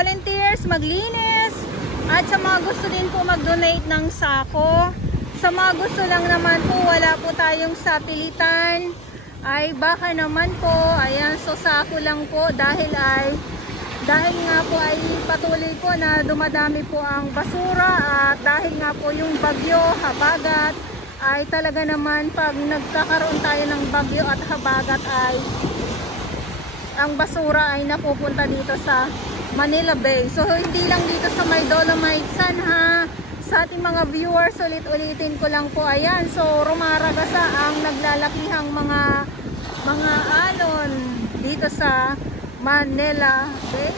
volunteers maglinis at sa mga gusto din po mag-donate ng sako. Sa mga gusto lang naman po, wala po tayong sapilitan, ay baka naman po, ayan, so sako lang po dahil nga po ay patuloy po na dumadami po ang basura at dahil nga po yung bagyo, habagat, ay talaga naman pag nagkakaroon tayo ng bagyo at habagat ay ang basura ay napupunta dito sa Manila Bay. So hindi lang dito sa may Dolomite San ha. Sa ating mga viewers, ulit-ulitin ko lang po, ayan, so rumaragasa ang naglalakihang mga alon dito sa Manila Bay.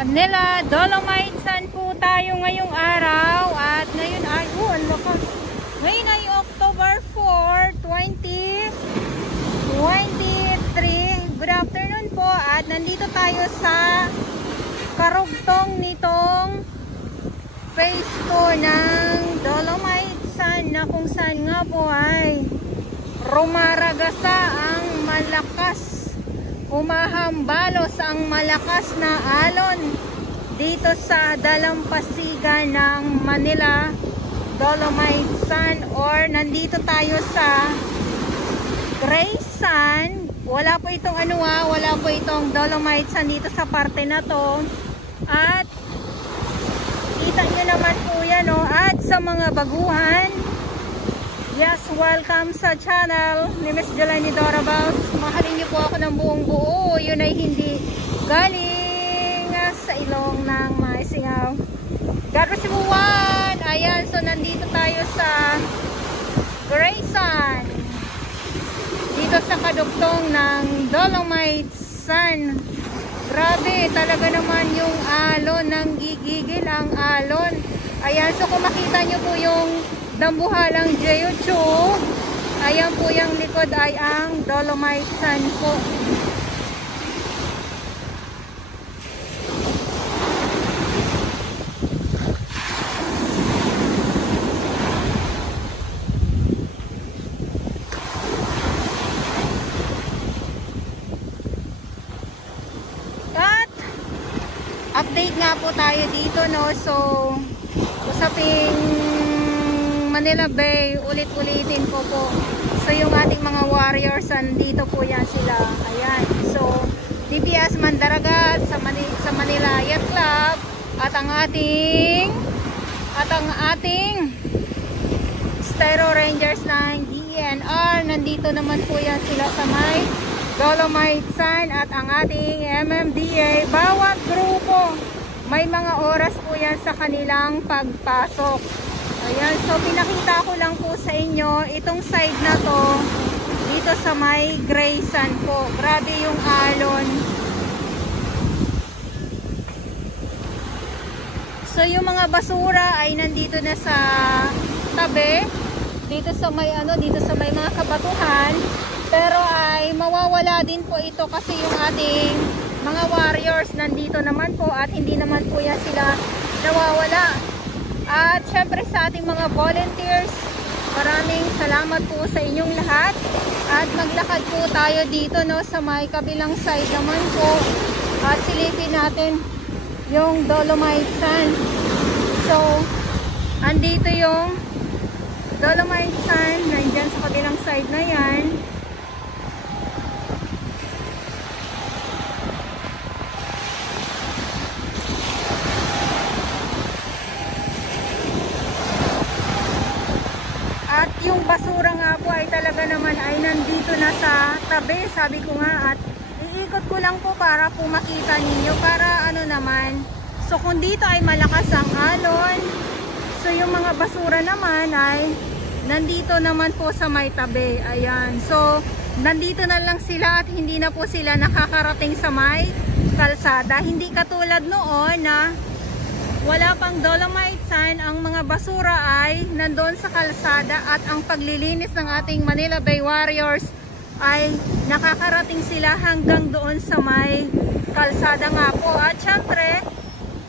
Manila Dolomite Sand po tayo ngayong araw. At ngayon ay, ngayon ay October 4, 2023. Good afternoon po. At nandito tayo sa karugtong nitong phase 2 ng Dolomite Sand, na kung saan nga po ay rumaragasa ang malakas, umahambalos ang malakas na alon dito sa dalampasigan ng Manila Dolomite Sand, or nandito tayo sa gray sand. Wala po itong wala po itong Dolomite Sand dito sa parte na to. At kita nyo naman po yan, oh. At sa mga baguhan, yes, welcome sa channel ni Miss Jelani Dorabout. Mahalin niyo po ako ng buong buo. Yun ay hindi galing sa ilong ng maisingaw. Garasibuan! Ayan, so nandito tayo sa Grayson, dito sa kadugtong ng Dolomite Sand. Grabe, talaga naman yung alon, nang gigigil ang alon. Ayan, so kung makita nyo po yung dambuhalang Jeochu, ayan po yung likod ay ang Dolomite Sand po. Update nga po tayo dito, no? So, usaping Manila Bay, ulit-ulitin ko po. So, yung ating mga warriors, andito po yan sila. Ayan. So, DPS Mandaragat sa Manila Yacht Club at ang ating Styro Rangers ng DENR. Nandito naman po yan sila sa may Dolomite Sand, at ang ating MMDA. Bawat grupo may mga oras po yan sa kanilang pagpasok. Ayan, so pinakita ko lang po sa inyo itong side na to dito sa may gray sand po. Grabe yung alon. So yung mga basura ay nandito na sa tabi, dito sa may dito sa may mga kabatuhan. Pero ay mawawala din po ito kasi yung ating mga warriors nandito naman po, at hindi naman po yan sila nawawala. At syempre sa ating mga volunteers, maraming salamat po sa inyong lahat. At maglakad po tayo dito, no, sa may kabilang side naman po, at silipin natin yung Dolomite Sand. So andito yung Dolomite Sand, nandyan sa kabilang side na yan. At yung basura nga po ay talaga naman ay nandito na sa tabi, sabi ko nga. At iikot ko lang po para po makita ninyo, para naman. So kung dito ay malakas ang alon, so yung mga basura naman ay nandito naman po sa may tabi. Ayan, so nandito na lang sila at hindi na po sila nakakarating sa may kalsada. Hindi katulad noon na wala pang Dolomite Sand, ang mga basura ay nandoon sa kalsada, at ang paglilinis ng ating Manila Bay Warriors ay nakakarating sila hanggang doon sa may kalsada nga po. At syempre,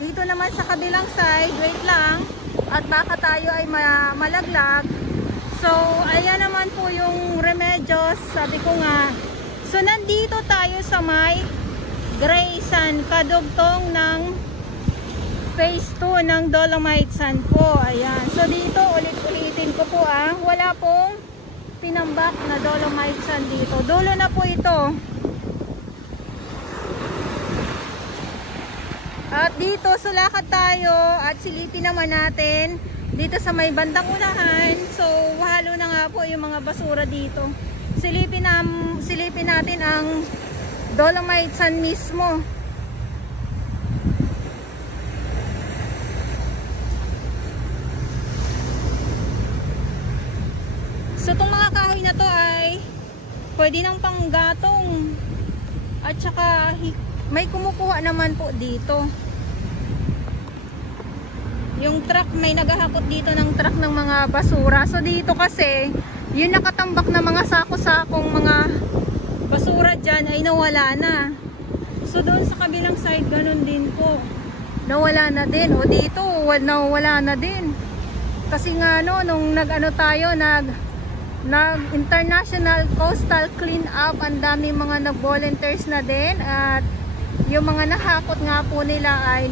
dito naman sa kabilang side, wait lang, at baka tayo ay malaglag. So, ayan naman po yung remedios, sabi ko nga. So, nandito tayo sa may gray sand, kadugtong ng phase 2 ng Dolomite Sand po. Ayan. So dito ulit-ulitin ko po, wala pong pinambak na Dolomite Sand dito. Dulo na po ito. At dito sulakad tayo at silipin naman natin dito sa may bandang unahan. So halo na nga po yung mga basura dito. Silipin natin ang Dolomite Sand mismo. So itong mga kahoy na to ay pwede nang panggatong, at saka may kumukuha naman po dito. Yung truck, may naghahakot dito ng truck ng mga basura. So dito kasi, yung nakatambak na mga sako-sakong mga basura dyan ay nawala na. So doon sa kabilang side, ganun din po. Nawala na din. O dito, nawala na din. Kasi nga no, nung nag-ano tayo, nag-international coastal clean up, ang dami mga nag-volunteers na din. At yung mga nahakot nga po nila ay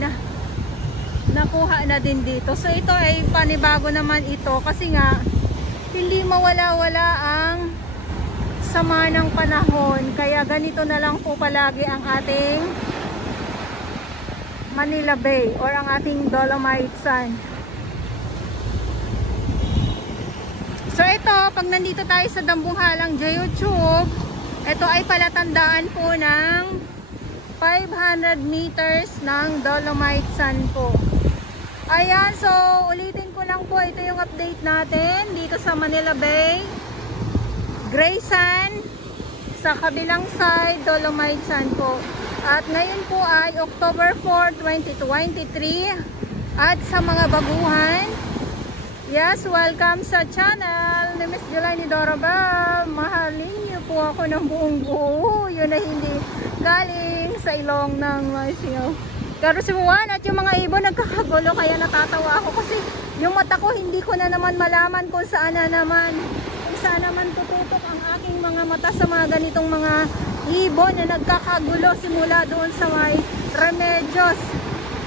nakuha na din dito. So ito ay panibago naman ito kasi nga hindi mawala-wala ang sama ng panahon. Kaya ganito na lang po palagi ang ating Manila Bay or ang ating Dolomite Sand. So ito, pag nandito tayo sa Dambuhalang YouTube, ito ay palatandaan po ng 500 meters ng Dolomite Sand po. Ayan, so ulitin ko lang po, ito yung update natin dito sa Manila Bay. Gray Sand, sa kabilang side, Dolomite Sand po. At ngayon po ay October 4, 2023. At sa mga baguhan, yes, welcome sa channel ni Miss Jelani Dorabel. Mahalin niyo po ako ng buong buo. Yun na hindi galing sa ilong ng Marcio. Pero si Juan at yung mga ibon nagkakagulo, kaya natatawa ako kasi yung mata ko hindi ko na naman malaman kung saan naman tututok ang aking mga mata sa mga ganitong mga ibon na nagkakagulo simula doon sa may Remedios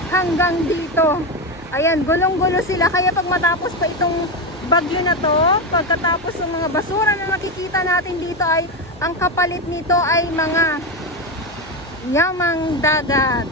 hanggang dito. Ayan, gulong-gulo sila, kaya pag matapos pa itong bagyo na to, pagkatapos ng mga basura na nakikita natin dito ay ang kapalit nito ay mga yamang dagat.